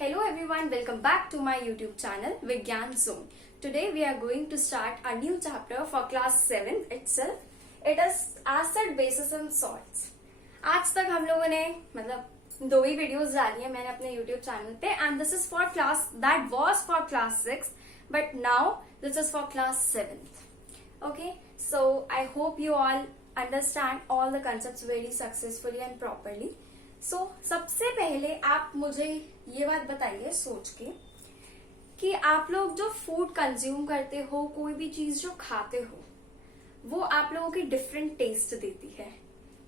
Hello everyone, welcome back to my YouTube channel Vigyan Zone. Today we are going to start a new chapter for class 7th itself. It is acid, bases and salts. आज तक हम लोगों ने मतलब 2 ही videos डाली है मैंने अपने YouTube चैनल पे and this is for class that was for class 6 but now this is for class 7th. Okay, so I hope you all understand all the concepts very successfully and properly. So सबसे पहले आप मुझे ये बात बताइए सोच के कि आप लोग जो फूड कंज्यूम करते हो, कोई भी चीज जो खाते हो, वो आप लोगों की डिफरेंट टेस्ट देती है.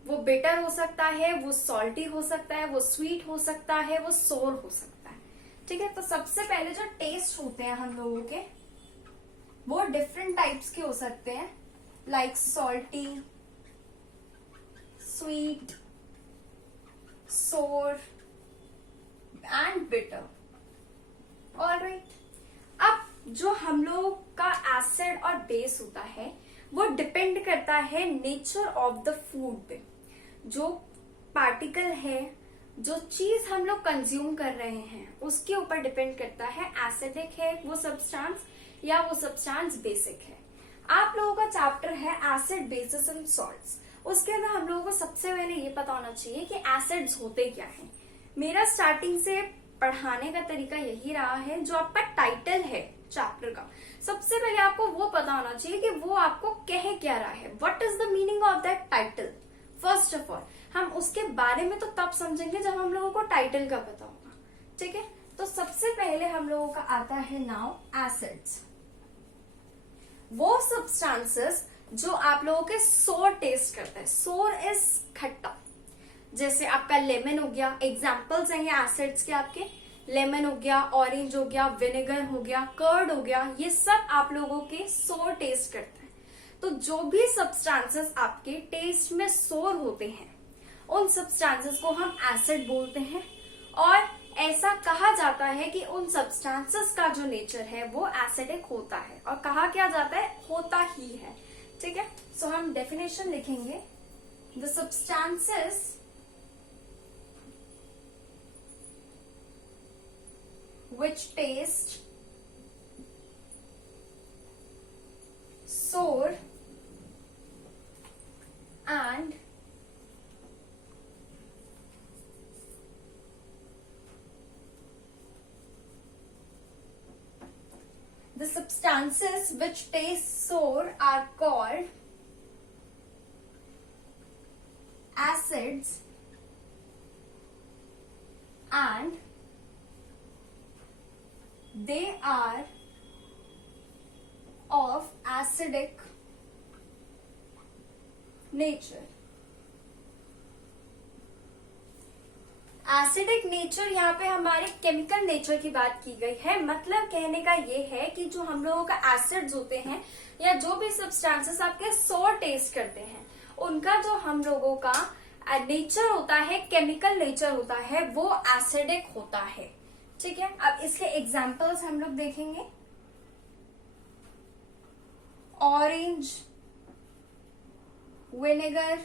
वो बिटर हो सकता है, वो सॉल्टी हो सकता है, वो स्वीट हो सकता है, वो सोर हो सकता है. ठीक है, तो सबसे पहले जो टेस्ट होते हैं हम लोगों के वो डिफरेंट टाइप्स के हो सकते हैं, like salty, sweet, sour and bitter. Alright. अब जो हम लोग का एसिड और बेस होता है वो डिपेंड करता है नेचर ऑफ द फूड पे. जो पार्टिकल है, जो चीज हम लोग कंज्यूम कर रहे हैं उसके ऊपर डिपेंड करता है एसिडिक है वो सब्सटेंस या वो सब्सटेंस बेसिक है. आप लोगों का चैप्टर है एसिड, बेसिस एंड सॉल्ट्स. उसके अंदर हम लोगों को सबसे पहले ये पता होना चाहिए कि एसिड्स होते क्या हैं. मेरा स्टार्टिंग से पढ़ाने का तरीका यही रहा है. जो आपका टाइटल है चैप्टर का, सबसे पहले आपको वो पता होना चाहिए कि वो आपको कह क्या रहा है. What is the meaning of that title. First of all हम उसके बारे में तो तब समझेंगे जब हम लोगों को टाइटल का पता होगा. ठीक है, तो सबसे पहले हम लोगों का आता है नाउ एसिड्स. वो सब्सटेंसेस जो आप लोगों के सोर टेस्ट करता है. सोर इज खट्टा. जैसे आपका लेमन हो गया, एग्जाम्पल्स हैं ये एसिड्स के आपके. लेमन हो गया, ऑरेंज हो गया, विनेगर हो गया, कर्ड हो गया, ये सब आप लोगों के सोर टेस्ट करता है. तो जो भी सब्सटेंसेस आपके टेस्ट में सोर होते हैं उन सब्सटेंसेस को हम एसिड बोलते हैं. और ऐसा कहा जाता है कि उन सब्सटेंसेस का जो नेचर है वो एसिडिक होता है. और कहा क्या जाता है, होता ही है. ठीक है, सो हम डेफिनेशन लिखेंगे. The substances which taste sour and the substances which taste sour are called acids and they are of acidic nature. Acidic nature यहाँ पे हमारे केमिकल नेचर की बात की गई है. मतलब कहने का ये है कि जो हम लोगों का एसिड्स होते हैं या जो भी सब्सटेंसेस आपके सोर टेस्ट करते हैं उनका जो हम लोगों का नेचर होता है, केमिकल नेचर होता है, वो एसिडिक होता है. ठीक है, अब इसके एग्जाम्पल्स हम लोग देखेंगे. Orange, vinegar,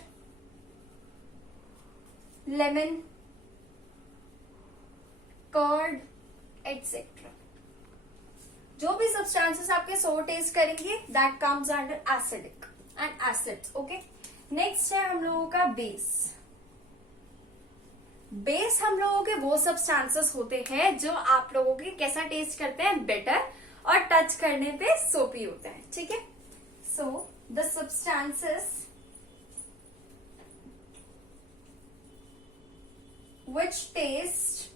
lemon, curd etcetera. जो भी सब्सटेंसेस आपके सोर टेस्ट करेंगे that comes under acidic and acids. Okay, next है हम लोगों का बेस. बेस हम लोगों के वो सब्सटेंसेस होते हैं जो आप लोगों के कैसा टेस्ट करते हैं, बेटर, और टच करने पे सोपी होते हैं. ठीक है, so the substances which taste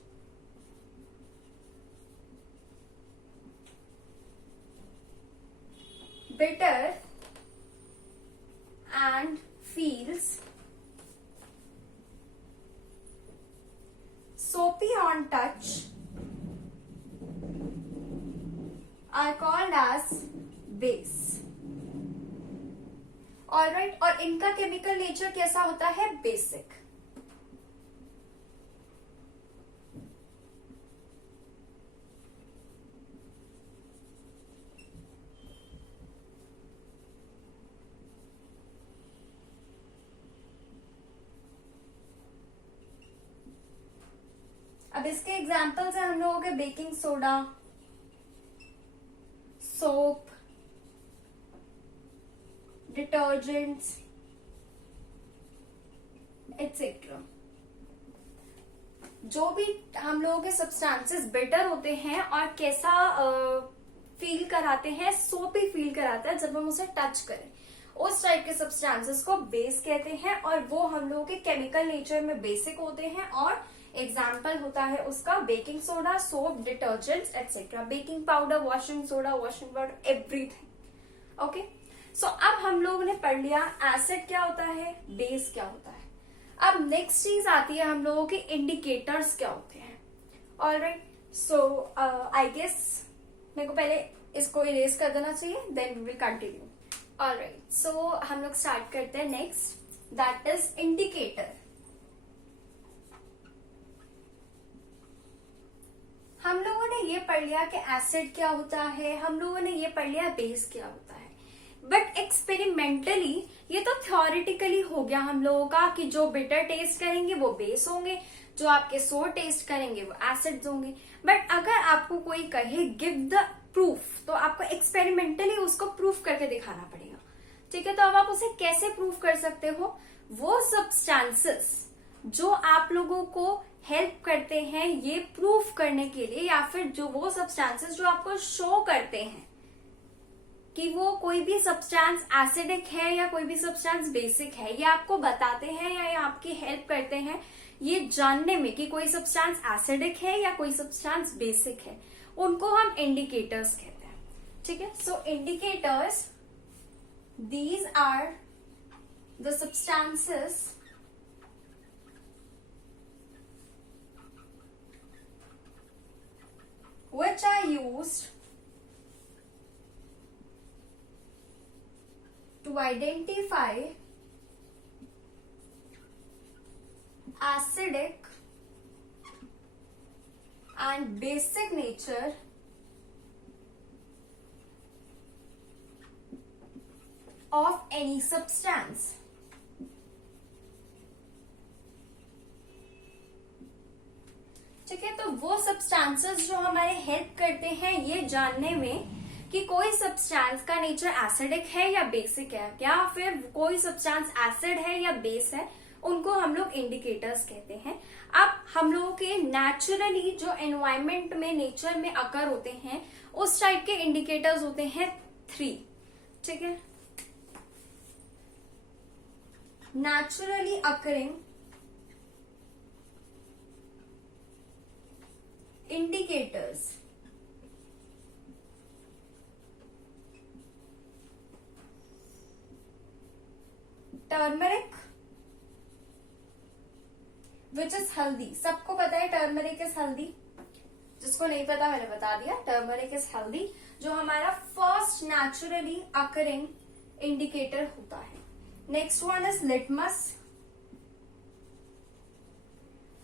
bitter and feels soapy on touch are called as base. Alright, और इनका केमिकल नेचर कैसा होता है, बेसिक. अब इसके एग्जाम्पल्स हैं हम लोगों के baking soda, soap, detergents etcetera. जो भी हम लोगों के सब्सटेंसेस बेटर होते हैं और कैसा फील कराते हैं, सोप ही फील कराता है जब हम उसे टच करें, उस टाइप के सब्सटेंसेस को बेस कहते हैं और वो हम लोगों के केमिकल नेचर में बेसिक होते हैं। और एग्जाम्पल होता है उसका baking soda, soap, detergents etcetera, baking powder, washing soda, washing powder, everything. Okay, so अब हम लोगों ने पढ़ लिया एसिड क्या होता है, बेस क्या होता है। अब नेक्स्ट चीज आती है हम लोगों के इंडिकेटर्स क्या होते हैं। ऑलराइट, सो आई गेस मेरे को पहले इसको इरेज कर देना चाहिए, then we will continue. Alright, so हम लोग स्टार्ट करते हैं नेक्स्ट, दैट इज इंडिकेटर। हम लोगों ने ये पढ़ लिया कि एसिड क्या होता है, हम लोगों ने ये पढ़ लिया बेस क्या होता है, बट एक्सपेरिमेंटली ये तो थ्योरेटिकली हो गया हम लोगों का कि जो बिटर टेस्ट करेंगे वो बेस होंगे, जो आपके सोर टेस्ट करेंगे वो एसिड्स होंगे। बट अगर आपको कोई कहे गिव द प्रूफ, तो आपको एक्सपेरिमेंटली उसको प्रूफ करके दिखाना पड़ेगा। ठीक है, तो अब आप उसे कैसे प्रूफ कर सकते हो? वो सब्सटेंसेस जो आप लोगों को हेल्प करते हैं ये प्रूफ करने के लिए, या फिर जो वो सब्सटेंसेस जो आपको शो करते हैं कि वो कोई भी सब्सटेंस एसिडिक है या कोई भी सब्सटेंस बेसिक है, ये आपको बताते हैं या ये आपकी हेल्प करते हैं ये जानने में कि कोई सब्सटेंस एसिडिक है या कोई सब्सटेंस बेसिक है, उनको हम इंडिकेटर्स कहते हैं। ठीक है, so indicators, these are the substances which are used to identify acidic and basic nature of any substance. ठीक है, तो वो सब्सटेंसेस जो हमारे हेल्प करते हैं ये जानने में कि कोई सब्सटेंस का नेचर एसिडिक है या बेसिक है, या फिर कोई सब्सटेंस एसिड है या बेस है, उनको हम लोग इंडिकेटर्स कहते हैं। अब हम लोगों के नेचुरली जो एनवायरमेंट में नेचर में अकर होते हैं उस टाइप के इंडिकेटर्स होते हैं 3। ठीक है, naturally occurring indicators, turmeric which is हल्दी। सबको पता है टर्मरिक इज हल्दी, जिसको नहीं पता मैंने बता दिया, टर्मरिक इज हल्दी, जो हमारा फर्स्ट नेचुरली अकरिंग इंडिकेटर होता है। नेक्स्ट वन इज लिटमस,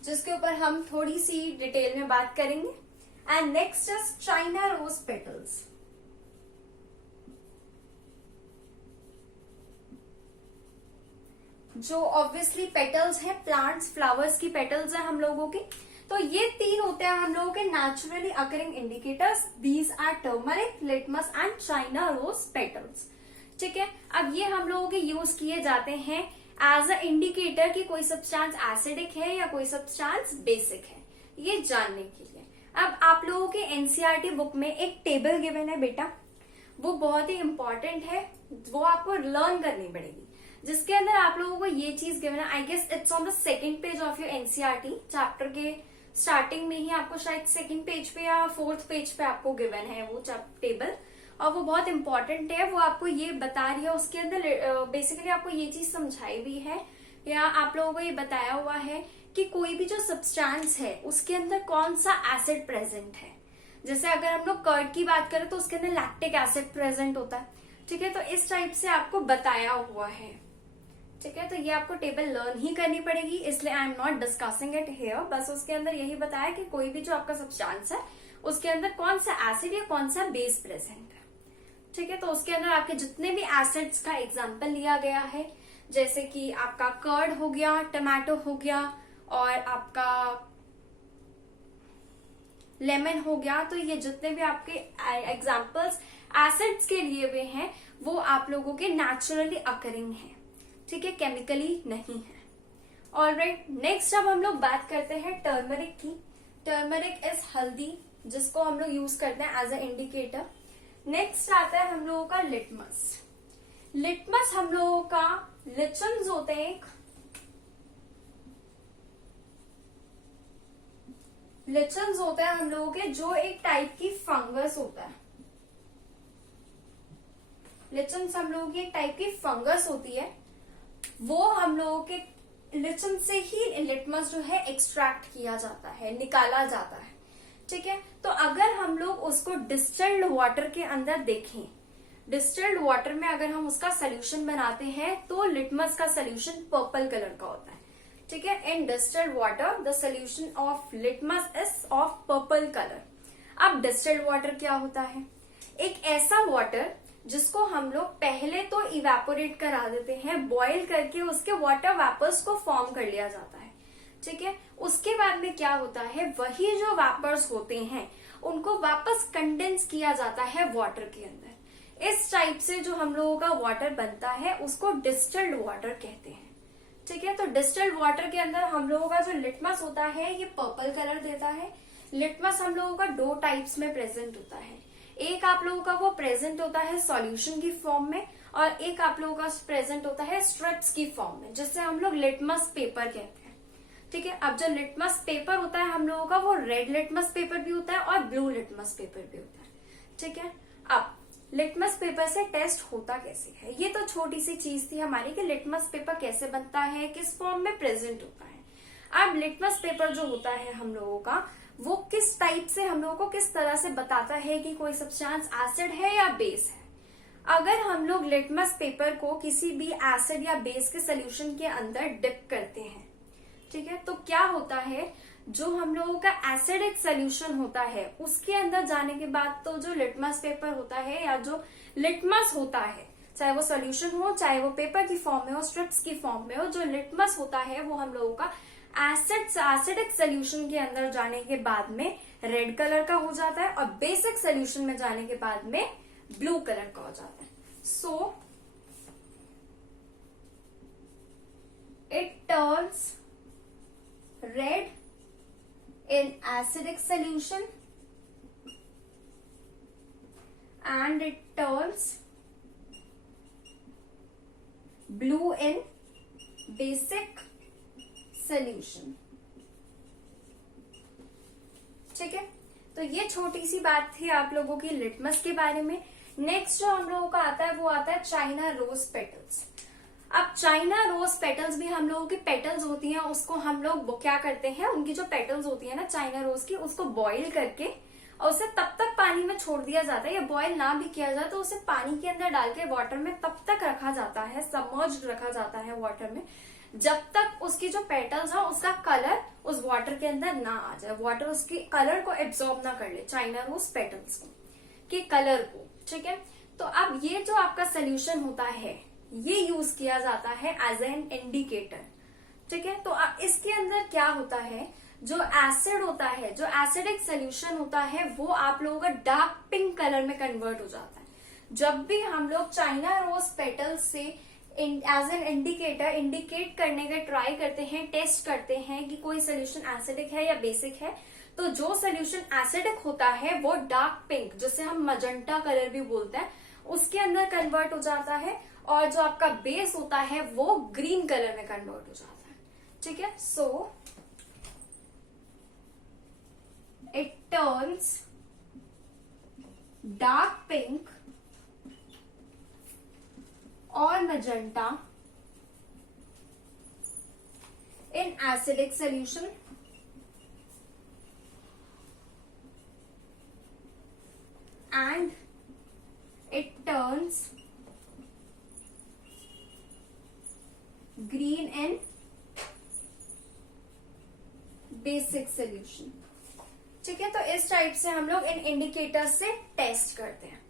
जिसके ऊपर हम थोड़ी सी डिटेल में बात करेंगे। And next is China rose petals. जो ऑब्वियसली पेटल्स हैं, प्लांट्स, फ्लावर्स की पेटल्स हैं हम लोगों की। तो ये 3 होते हैं हम लोगों के naturally occurring indicators, these are turmeric, litmus and China rose petals. ठीक है, अब ये हम लोगों के यूज किए जाते हैं एज अ इंडिकेटर कि कोई सब्सटेंस एसिडिक है या कोई सब्सटेंस बेसिक है, ये जानने के लिए। अब आप लोगों के एनसीईआरटी बुक में एक टेबल गिवन है बेटा, वो बहुत ही इंपॉर्टेंट है, वो आपको लर्न करनी पड़ेगी, जिसके अंदर आप लोगों को ये चीज गिवन है। I guess it's on the 2nd page of your NCERT, chapter के स्टार्टिंग में ही आपको शायद 2nd पेज पे या 4th पेज पे आपको गिवन है वो टेबल, और वो बहुत इंपॉर्टेंट है। वो आपको ये बता रही है, उसके अंदर बेसिकली आपको ये चीज समझाई भी है या आप लोगों को ये बताया हुआ है कि कोई भी जो सब्सटेंस है उसके अंदर कौन सा एसिड प्रेजेंट है। जैसे अगर हम लोग कर्ड की बात करें तो उसके अंदर लैक्टिक एसिड प्रेजेंट होता है। ठीक है, तो इस टाइप से आपको बताया हुआ है। ठीक है, तो ये आपको टेबल लर्न ही करनी पड़ेगी, इसलिए I am not discussing it here. बस उसके अंदर यही बताया कि कोई भी जो आपका सब्सटेंस है उसके अंदर कौन सा एसिड या कौन सा बेस प्रेजेंट है। ठीक है, तो उसके अंदर आपके जितने भी एसिड्स का एग्जाम्पल लिया गया है, जैसे कि आपका कर्ड हो गया, टमाटो हो गया, और आपका लेमन हो गया। तो ये जितने भी आपके एग्जाम्पल्स एसिड्स के लिए हुए हैं वो आप लोगों के नेचुरली अकरिंग है, ठीक है, केमिकली नहीं है। ऑलराइट, नेक्स्ट अब हम लोग बात करते हैं टर्मरिक की। टर्मरिक इज हल्दी, जिसको हम लोग यूज करते हैं एज अ इंडिकेटर। नेक्स्ट आता है हम लोगों का लिटमस। लिटमस हम लोगों का लिचन्स होते हैं, लिचन्स होते हैं हम लोगों के, जो एक टाइप की फंगस होता है। लिचन्स हम लोगों की एक टाइप की फंगस होती है, वो हम लोगों के लिचन से ही लिटमस जो है एक्सट्रैक्ट किया जाता है, निकाला जाता है, ठीक है। तो अगर हम लोग उसको डिस्टिल्ड वाटर के अंदर देखें, डिस्टिल्ड वाटर में अगर हम उसका सोल्यूशन बनाते हैं तो लिटमस का सोल्यूशन पर्पल कलर का होता है, ठीक है। In distilled water the solution of litmus is of purple colour. अब डिस्टिल्ड वाटर क्या होता है? एक ऐसा वाटर जिसको हम लोग पहले तो इवेपोरेट करा देते हैं, बॉईल करके उसके वाटर वेपर्स को फॉर्म कर लिया जाता है, ठीक है। उसके बाद में क्या होता है, वही जो वेपर्स होते हैं उनको वापस कंडेंस किया जाता है वाटर के अंदर। इस टाइप से जो हम लोगों का वाटर बनता है उसको डिस्टिल्ड वाटर कहते हैं, ठीक है। तो डिस्टिल्ड वाटर के अंदर हम लोगों का जो लिटमस होता है ये पर्पल कलर देता है। लिटमस हम लोगों का दो टाइप्स में प्रेजेंट होता है, एक आप लोगों का वो प्रेजेंट होता है सॉल्यूशन की फॉर्म में, और एक आप लोगों का प्रेजेंट होता है स्ट्रिप्स की फॉर्म में, जिससे हम लोग लिटमस पेपर कहते हैं, ठीक है। अब जो लिटमस पेपर होता है हम लोगों का, वो रेड लिटमस पेपर भी होता है और ब्लू लिटमस पेपर भी होता है, ठीक है। अब लिटमस पेपर से टेस्ट होता कैसे है, ये तो छोटी सी चीज थी हमारी कि लिटमस पेपर कैसे बनता है, किस फॉर्म में प्रेजेंट होता है। अब लिटमस पेपर जो होता है हम लोगों का, वो किस टाइप से हम लोगों को किस तरह से बताता है कि कोई सब्सटेंस एसिड है या बेस है। अगर हम लोग लिटमस पेपर को किसी भी एसिड या बेस के सोल्यूशन के अंदर डिप करते हैं, ठीक है, तो क्या होता है, जो हम लोगों का एसिडिक सोल्यूशन होता है उसके अंदर जाने के बाद तो जो लिटमस पेपर होता है या जो लिटमस होता है, चाहे वो सोल्यूशन हो चाहे वो पेपर की फॉर्म में हो, स्ट्रिप्स की फॉर्म में हो, जो लिटमस होता है वो हम लोगों का एसिडिक सोल्यूशन के अंदर जाने के बाद में रेड कलर का हो जाता है और बेसिक सोल्यूशन में जाने के बाद में ब्लू कलर का हो जाता है। So it turns red in acidic solution and it turns blue in basic solution, ठीक है। तो ये छोटी सी बात थी आप लोगों की लिटमस के बारे में। नेक्स्ट जो हम लोगों का आता है वो आता है चाइना रोज पेटल्स। अब चाइना रोज पेटल्स भी हम लोगों की पेटल्स होती हैं, उसको हम लोग क्या करते हैं, उनकी जो पेटल्स होती है ना चाइना रोज की, उसको बॉईल करके और उसे तब तक पानी में छोड़ दिया जाता है, या बॉईल ना भी किया जाए तो उसे पानी के अंदर डाल के वाटर में तब तक रखा जाता है, सबमर्ज्ड रखा जाता है वाटर में, जब तक उसकी जो पेटल्स है उसका कलर उस वाटर के अंदर ना आ जाए, वाटर उसकी कलर को एब्जॉर्ब ना कर ले, चाइना रोज पेटल्स को के कलर को, ठीक है। तो अब ये जो आपका सोल्यूशन होता है ये यूज किया जाता है एज एन इंडिकेटर, ठीक है। तो इसके अंदर क्या होता है, जो एसिड होता है, जो एसिडिक सोल्यूशन होता है वो आप लोगों का डार्क पिंक कलर में कन्वर्ट हो जाता है। जब भी हम लोग चाइना रोज पेटल से एज एन इंडिकेटर इंडिकेट करने का ट्राई करते हैं, टेस्ट करते हैं कि कोई सोल्यूशन एसिडिक है या बेसिक है, तो जो सोल्यूशन एसिडिक होता है वो डार्क पिंक, जिसे हम मजेंटा कलर भी बोलते हैं, उसके अंदर कन्वर्ट हो जाता है, और जो आपका बेस होता है वो ग्रीन कलर में कन्वर्ट हो जाता है, ठीक है। So it turns dark pink और magenta in acidic solution and it turns green in basic solution. ठीक है, तो इस टाइप से हम लोग इन इंडिकेटर्स से टेस्ट करते हैं.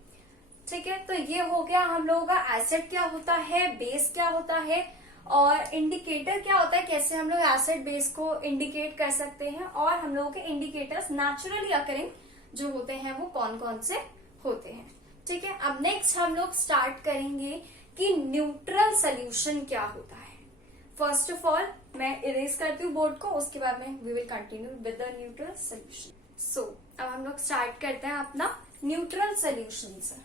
ठीक है, तो ये हो गया हम लोगों का एसिड क्या होता है, बेस क्या होता है और इंडिकेटर क्या होता है, कैसे हम लोग एसिड बेस को इंडिकेट कर सकते हैं, और हम लोगों के इंडिकेटर्स नेचुरली अकरिंग जो होते हैं वो कौन कौन से होते हैं। ठीक है, अब नेक्स्ट हम लोग स्टार्ट करेंगे कि न्यूट्रल सोल्यूशन क्या होता है। फर्स्ट ऑफ ऑल मैं इरेज करती हूँ बोर्ड को, उसके बाद में we will continue with the neutral solution. So अब हम लोग स्टार्ट करते हैं अपना न्यूट्रल सोल्यूशन से।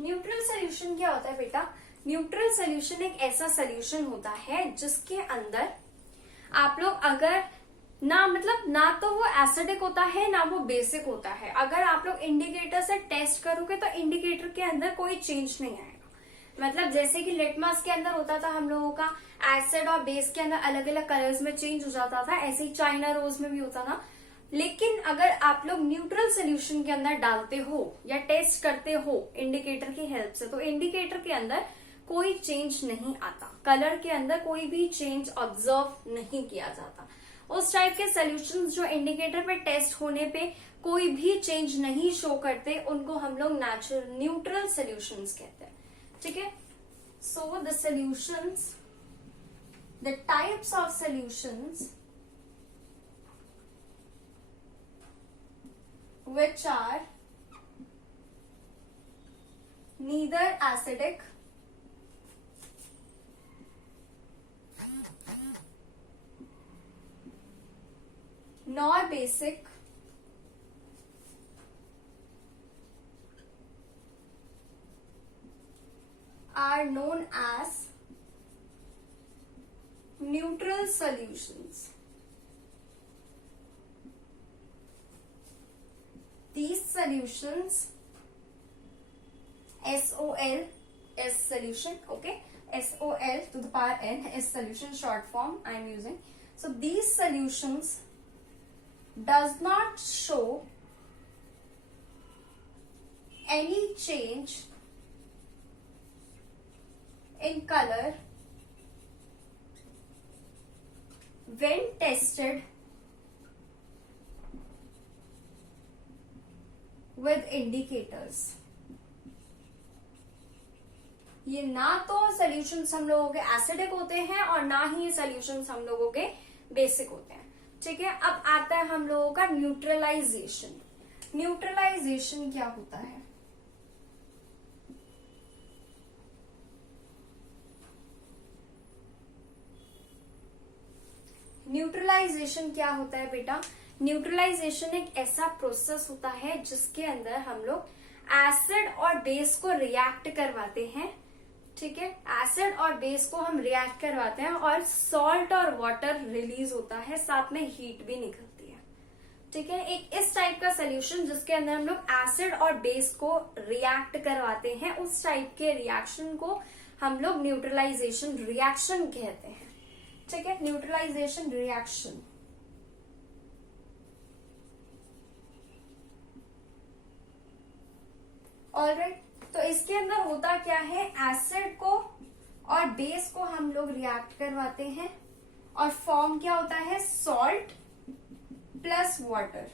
न्यूट्रल सोल्यूशन क्या होता है बेटा? न्यूट्रल सोल्यूशन एक ऐसा सोल्यूशन होता है जिसके अंदर आप लोग अगर ना तो वो एसिडिक होता है ना वो बेसिक होता है। अगर आप लोग इंडिकेटर से टेस्ट करोगे तो इंडिकेटर के अंदर कोई चेंज नहीं आएगा। मतलब जैसे कि लिटमस के अंदर होता था हम लोगों का एसिड और बेस के अंदर अलग अलग कलर्स में चेंज हो जाता था, ऐसे ही चाइना रोज में भी होता था। लेकिन अगर आप लोग न्यूट्रल सोल्यूशन के अंदर डालते हो या टेस्ट करते हो इंडिकेटर की हेल्प से, तो इंडिकेटर के अंदर कोई चेंज नहीं आता, कलर के अंदर कोई भी चेंज ऑब्जर्व नहीं किया जाता। उस टाइप के सॉल्यूशंस जो इंडिकेटर पे टेस्ट होने पे कोई भी चेंज नहीं शो करते, उनको हम लोग न्यूट्रल सॉल्यूशंस कहते हैं। ठीक है, so the solutions, the types of solutions which are neither acidic nor basic are known as neutral solutions. These solutions, SOL is solution, okay, SOL to the power n is solution, short form I am using. So these solutions does not show any change in color when tested with indicators. ये ना तो solutions हम लोगों के acidic होते हैं और ना ही ये सॉल्यूशंस हम लोगों के बेसिक होते हैं। ठीक है, अब आता है हम लोगों का न्यूट्रलाइजेशन। न्यूट्रलाइजेशन क्या होता है? न्यूट्रलाइजेशन क्या होता है बेटा? न्यूट्रलाइजेशन एक ऐसा प्रोसेस होता है जिसके अंदर हम लोग एसिड और बेस को रिएक्ट करवाते हैं। ठीक है, एसिड और बेस को हम रिएक्ट करवाते हैं और सॉल्ट और वाटर रिलीज होता है, साथ में हीट भी निकलती है। ठीक है, एक इस टाइप का सोल्यूशन जिसके अंदर हम लोग एसिड और बेस को रिएक्ट करवाते हैं, उस टाइप के रिएक्शन को हम लोग न्यूट्रलाइजेशन रिएक्शन कहते हैं। ठीक है, न्यूट्रलाइजेशन रिएक्शन। ऑलराइट, तो इसके अंदर होता क्या है, एसिड को और बेस को हम लोग रिएक्ट करवाते हैं और फॉर्म क्या होता है, सॉल्ट प्लस वाटर।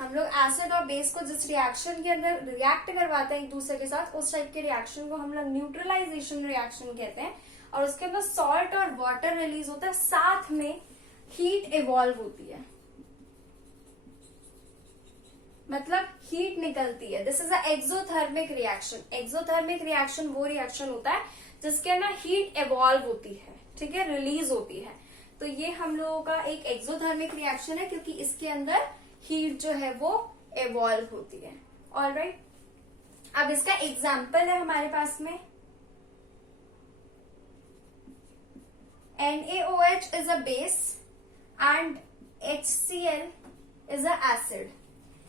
हम लोग एसिड और बेस को जिस रिएक्शन के अंदर रिएक्ट करवाते हैं एक दूसरे के साथ, उस टाइप के रिएक्शन को हम लोग न्यूट्रलाइजेशन रिएक्शन कहते हैं। और उसके अंदर सॉल्ट और वाटर रिलीज होता है, साथ में हीट इवॉल्व होती है, मतलब हीट निकलती है। This is a exothermic reaction. Exothermic reaction वो रिएक्शन होता है जिसके अंदर हीट इवॉल्व होती है, ठीक है, रिलीज होती है। तो ये हम लोगों का एक एक्सोथर्मिक रिएक्शन है क्योंकि इसके अंदर हीट जो है वो इवॉल्व होती है। ऑलराइट, अब इसका एग्जाम्पल है हमारे पास में NaOH is a base and HCl is a acid।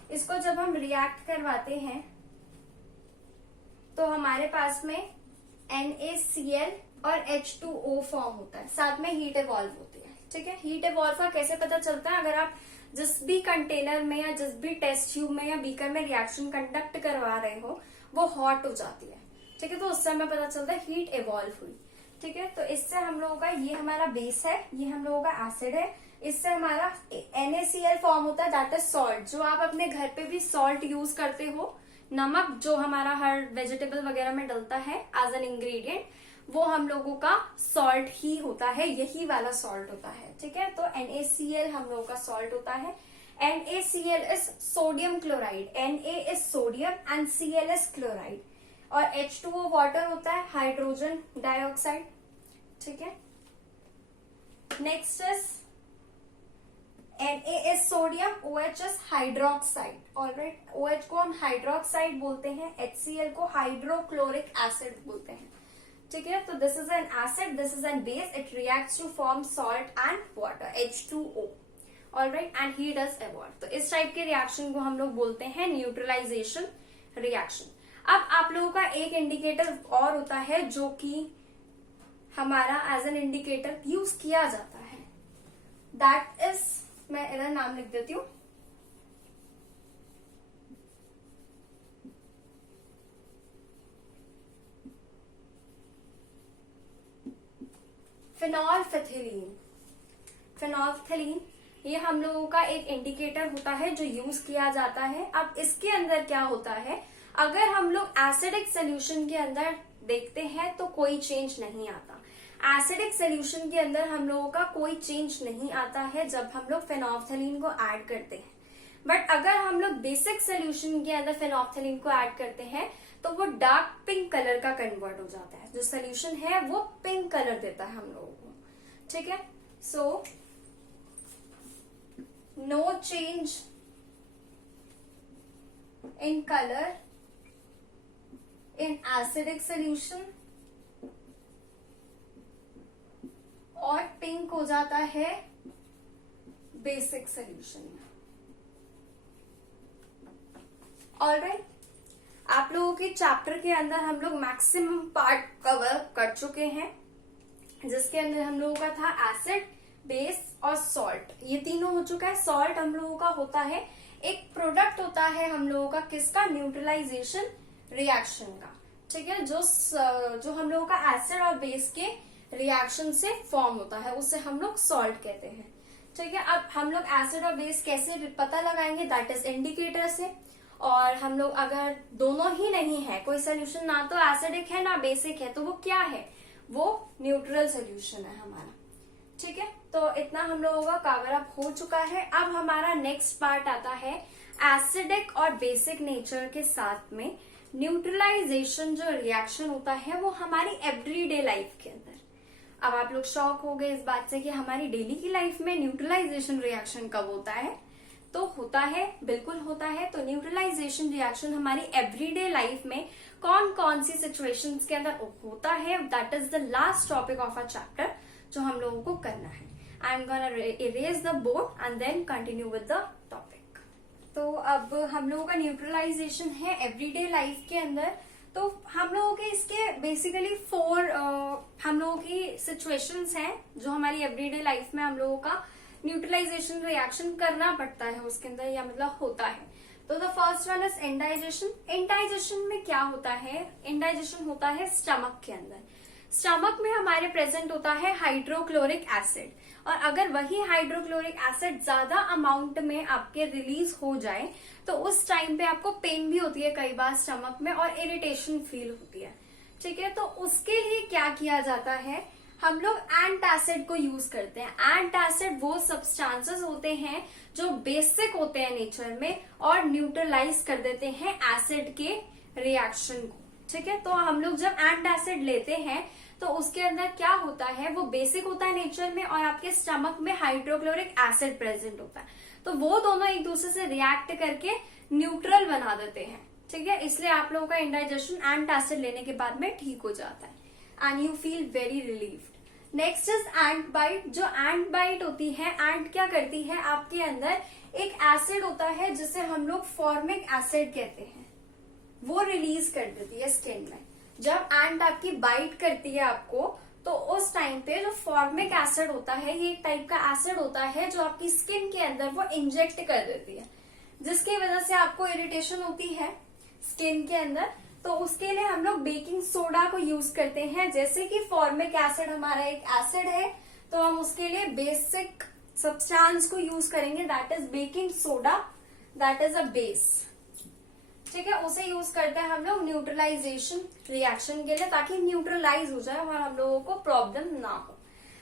इसको जब हम रिएक्ट करवाते हैं तो हमारे पास में NaCl और H2O फॉर्म होता है, साथ में हीट इवॉल्व होती है। ठीक है, हीट इवॉल्व का कैसे पता चलता है? अगर आप जिस भी कंटेनर में या जिस भी टेस्ट ट्यूब में या बीकर में रिएक्शन कंडक्ट करवा रहे हो वो हॉट हो जाती है। ठीक है, तो उस समय पता चलता है हीट इवॉल्व हुई। ठीक है, तो इससे हम लोगों का ये हमारा बेस है, ये हम लोगों का एसिड है, इससे हमारा NaCl फॉर्म होता है, दैट इज सॉल्ट। जो आप अपने घर पे भी सॉल्ट यूज करते हो, नमक जो हमारा हर वेजिटेबल वगैरह में डलता है एज एन इंग्रेडिएंट, वो हम लोगों का सॉल्ट ही होता है, यही वाला सॉल्ट होता है। ठीक है, तो NaCl हम लोगों का सॉल्ट होता है। NaCl is sodium chloride, Na is sodium and Cl is chloride, और H2O वाटर होता है, हाइड्रोजन डाइऑक्साइड। ठीक है, next is Na is sodium, OH is hydroxide. Alright, OH को हम हाइड्रोक्साइड बोलते हैं, HCl को हाइड्रोक्लोरिक एसिड बोलते हैं। ठीक है, तो this is an acid, this is an base, it reacts to form salt and water, H2O। Alright, and he does award. तो इस टाइप के रिएक्शन को हम लोग बोलते हैं न्यूट्रलाइजेशन रिएक्शन। अब आप लोगों का एक इंडिकेटर और होता है जो कि हमारा एज एन इंडिकेटर यूज किया जाता है, दैट इज, मैं इधर नाम लिख देती हूँ, फिनोल्फिथिलीन। फिनोल्फिथिलीन ये हम लोगों का एक इंडिकेटर होता है जो यूज किया जाता है। अब इसके अंदर क्या होता है, अगर हम लोग एसिडिक सोल्यूशन के अंदर देखते हैं तो कोई चेंज नहीं आता। एसिडिक सोल्यूशन के अंदर हम लोगों का कोई चेंज नहीं आता है जब हम लोग फेनोल्फथलीन को ऐड करते हैं। बट अगर हम लोग बेसिक सोल्यूशन के अंदर फेनोल्फथलीन को ऐड करते हैं तो वो डार्क पिंक कलर का कन्वर्ट हो जाता है, जो सोल्यूशन है वो पिंक कलर देता है हम लोगों को। ठीक है, so no change in colour in acidic solution, और पिंक हो जाता है बेसिक सोल्यूशन में। ऑलराइट, आप लोगों के चैप्टर के अंदर हम लोग मैक्सिमम पार्ट कवर कर चुके हैं, जिसके अंदर हम लोगों का था एसिड, बेस और सॉल्ट। ये तीनों हो चुका है। सॉल्ट हम लोगों का होता है एक प्रोडक्ट होता है हम लोगों का किसका, न्यूट्रलाइजेशन रिएक्शन का। ठीक है, जो हम लोगों का एसिड और बेस के रिएक्शन से फॉर्म होता है, उससे हम लोग सॉल्ट कहते हैं। ठीक है, अब हम लोग एसिड और बेस कैसे पता लगाएंगे, दैट इज इंडिकेटर से। और हम लोग अगर दोनों ही नहीं है, कोई सोल्यूशन ना तो एसिडिक है ना बेसिक है, तो वो क्या है, वो न्यूट्रल सोल्यूशन है हमारा। ठीक है, तो इतना हम लोगों का कवर अप हो चुका है। अब हमारा नेक्स्ट पार्ट आता है एसिडिक और बेसिक नेचर के साथ में न्यूट्रलाइजेशन जो रिएक्शन होता है वो हमारी एवरीडे लाइफ के अंदर। अब आप लोग शॉक हो गए इस बात से कि हमारी डेली की लाइफ में न्यूट्रलाइजेशन रिएक्शन कब होता है, तो होता है, बिल्कुल होता है। तो न्यूट्रलाइजेशन रिएक्शन हमारी एवरीडे लाइफ में कौन कौन सी सिचुएशंस के अंदर होता है, that is the last topic of a chapter जो हम लोगों को करना है। I am gonna erase the board and then continue with the topic. तो अब हम लोगों का न्यूट्रलाइजेशन है एवरीडे लाइफ के अंदर। तो हम लोगों के इसके बेसिकली 4 हम लोगों की सिचुएशंस हैं जो हमारी एवरीडे लाइफ में हम लोगों का न्यूट्रलाइजेशन रिएक्शन करना पड़ता है उसके अंदर, या मतलब होता है। तो the first one is indigestion. Indigestion में क्या होता है, इंडाइजेशन होता है स्टमक के अंदर। स्टमक में हमारे प्रेजेंट होता है हाइड्रोक्लोरिक एसिड, और अगर वही हाइड्रोक्लोरिक एसिड ज्यादा अमाउंट में आपके रिलीज हो जाए तो उस टाइम पे आपको पेन भी होती है कई बार स्टमक में, और इरिटेशन फील होती है। ठीक है, तो उसके लिए क्या किया जाता है, हम लोग एंटासिड को यूज करते हैं। एंटासिड वो सब्सटेंसेस होते हैं जो बेसिक होते हैं नेचर में और न्यूट्रलाइज कर देते हैं एसिड के रिएक्शन को। ठीक है, तो हम लोग जब एंटासिड लेते हैं तो उसके अंदर क्या होता है, वो बेसिक होता है नेचर में और आपके स्टमक में हाइड्रोक्लोरिक एसिड प्रेजेंट होता है, तो वो दोनों एक दूसरे से रिएक्ट करके न्यूट्रल बना देते हैं। ठीक है, इसलिए आप लोगों का इंडाइजेशन एंटासिड लेने के बाद में ठीक हो जाता है and you feel very relieved. Next is ant bite. जो एंट बाइट होती है, एंट क्या करती है, आपके अंदर एक एसिड होता है जिसे हम लोग फॉर्मिक एसिड कहते हैं, वो रिलीज कर देती है स्किन में। जब एंट आपकी बाइट करती है आपको, तो उस टाइम पे जो फॉर्मिक एसिड होता है, ये एक टाइप का एसिड होता है जो आपकी स्किन के अंदर वो इंजेक्ट कर देती है, जिसकी वजह से आपको इरिटेशन होती है स्किन के अंदर। तो उसके लिए हम लोग बेकिंग सोडा को यूज करते हैं। जैसे कि फॉर्मिक एसिड हमारा एक एसिड है, तो हम उसके लिए बेसिक सब्सटेंस को यूज करेंगे, that is baking soda, that is a base. ठीक है, उसे यूज करते हैं हम लोग न्यूट्रलाइजेशन रिएक्शन के लिए, ताकि न्यूट्रलाइज हो जाए और हम लोगों को प्रॉब्लम ना हो।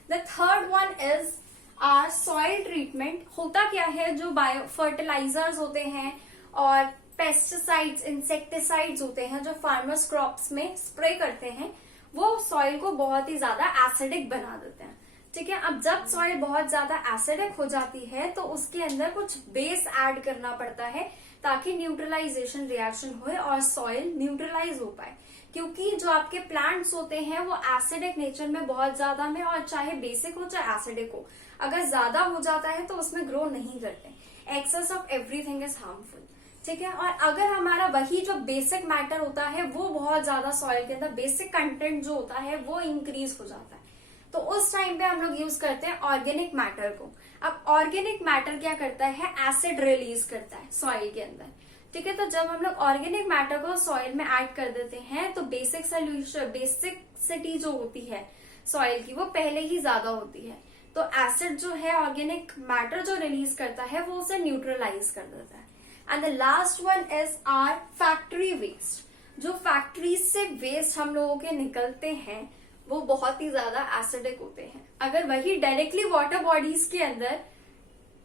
The third one is our soil treatment. होता क्या है, जो बायो फर्टिलाइजर्स होते हैं और पेस्टिसाइड्स, इंसेक्टिसाइड्स होते हैं जो फार्मर्स क्रॉप्स में स्प्रे करते हैं, वो सॉइल को बहुत ही ज्यादा एसिडिक बना देते हैं। ठीक है, अब जब सॉइल बहुत ज्यादा एसिडिक हो जाती है तो उसके अंदर कुछ बेस ऐड करना पड़ता है ताकि न्यूट्रलाइजेशन रिएक्शन हो और सॉइल न्यूट्रलाइज हो पाए। क्योंकि जो आपके प्लांट्स होते हैं वो एसिडिक नेचर में बहुत ज्यादा में, और चाहे बेसिक हो चाहे एसिडिक हो, अगर ज्यादा हो जाता है तो उसमें ग्रो नहीं करते। Excess of everything is harmful. ठीक है, और अगर हमारा वही जो बेसिक मैटर होता है वो बहुत ज्यादा सॉइल के अंदर, बेसिक कंटेंट जो होता है वो इंक्रीज हो जाता है, तो उस टाइम पे हम लोग यूज करते हैं ऑर्गेनिक मैटर को। अब ऑर्गेनिक मैटर क्या करता है, एसिड रिलीज करता है सॉइल के अंदर। ठीक है, तो जब हम लोग ऑर्गेनिक मैटर को सॉइल में ऐड कर देते हैं तो बेसिक सोल्यूशन, बेसिसिटी जो होती है सॉइल की वो पहले ही ज्यादा होती है, तो एसिड जो है ऑर्गेनिक मैटर जो रिलीज करता है वो उसे न्यूट्रलाइज कर देता है। And the last one is our factory waste. जो फैक्ट्रीज से वेस्ट हम लोगों के निकलते हैं वो बहुत ही ज्यादा एसिडिक होते हैं। अगर वही डायरेक्टली वाटर बॉडीज के अंदर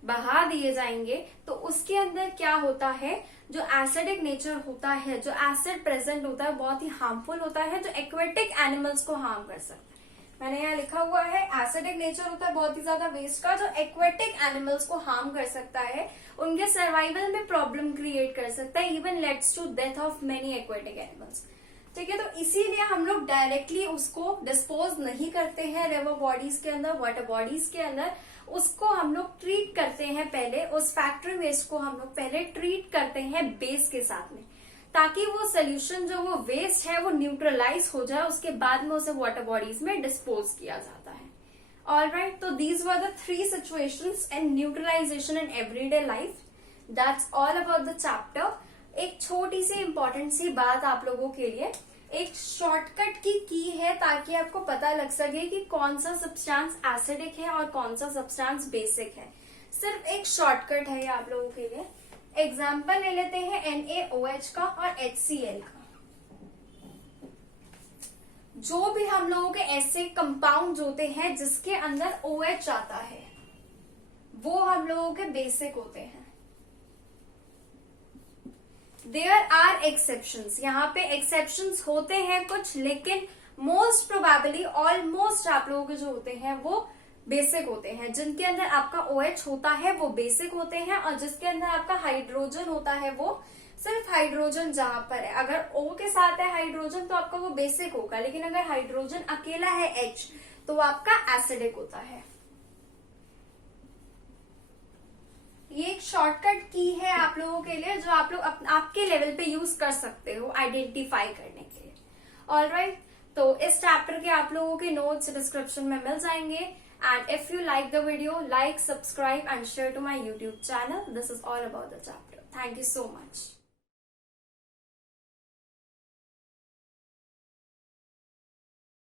बहा दिए जाएंगे तो उसके अंदर क्या होता है, जो एसिडिक नेचर होता है, जो एसिड प्रेजेंट होता है, बहुत ही हार्मफुल होता है, जो एक्वेटिक एनिमल्स को हार्म कर सकता है। मैंने यहाँ लिखा हुआ है एसिडिक नेचर होता है बहुत ही ज्यादा वेस्ट का, जो एक्वेटिक एनिमल्स को हार्म कर सकता है, उनके सर्वाइवल में प्रॉब्लम क्रिएट कर सकता है, even lets to death of many aquatic animals. ठीक है, तो इसीलिए हम लोग डायरेक्टली उसको डिस्पोज नहीं करते हैं रिवर बॉडीज के अंदर, वाटर बॉडीज के अंदर। उसको हम लोग ट्रीट करते हैं पहले, उस फैक्ट्री वेस्ट को हम लोग पहले ट्रीट करते हैं बेस के साथ में, ताकि वो सोल्यूशन जो वो वेस्ट है वो न्यूट्रलाइज हो जाए, उसके बाद में उसे वाटर बॉडीज में डिस्पोज किया जाता है। ऑलराइट, तो these were the 3 situations in neutralisation in everyday life. That's all about the chapter. एक छोटी सी इंपॉर्टेंट सी बात आप लोगों के लिए, एक शॉर्टकट की है ताकि आपको पता लग सके कि कौन सा सब्सटेंस एसिडिक है और कौन सा सब्सटेंस बेसिक है। सिर्फ एक शॉर्टकट है ये आप लोगों के लिए। एग्जाम्पल ले लेते हैं NaOH का और HCl का। जो भी हम लोगों के ऐसे कंपाउंड होते हैं जिसके अंदर OH आता है वो हम लोगों के बेसिक होते हैं। देयर आर एक्सेप्शंस, यहाँ पे एक्सेप्शंस होते हैं कुछ, लेकिन मोस्ट प्रोबेबली ऑलमोस्ट आप लोगों के जो होते हैं वो बेसिक होते हैं। जिनके अंदर आपका OH होता है वो बेसिक होते हैं, और जिसके अंदर आपका हाइड्रोजन होता है वो सिर्फ हाइड्रोजन जहां पर है, अगर O के साथ है हाइड्रोजन तो आपका वो बेसिक होगा, लेकिन अगर हाइड्रोजन अकेला है H तो वो आपका एसिडिक होता है। ये एक शॉर्टकट की है आप लोगों के लिए जो आप लोग आपके लेवल पे यूज कर सकते हो आइडेंटिफाई करने के लिए। ऑलराइट, तो इस चैप्टर के आप लोगों के नोट्स डिस्क्रिप्शन में मिल जाएंगे। And if you like the video, like, subscribe and share to my YouTube channel. This is all about the chapter. Thank you so much.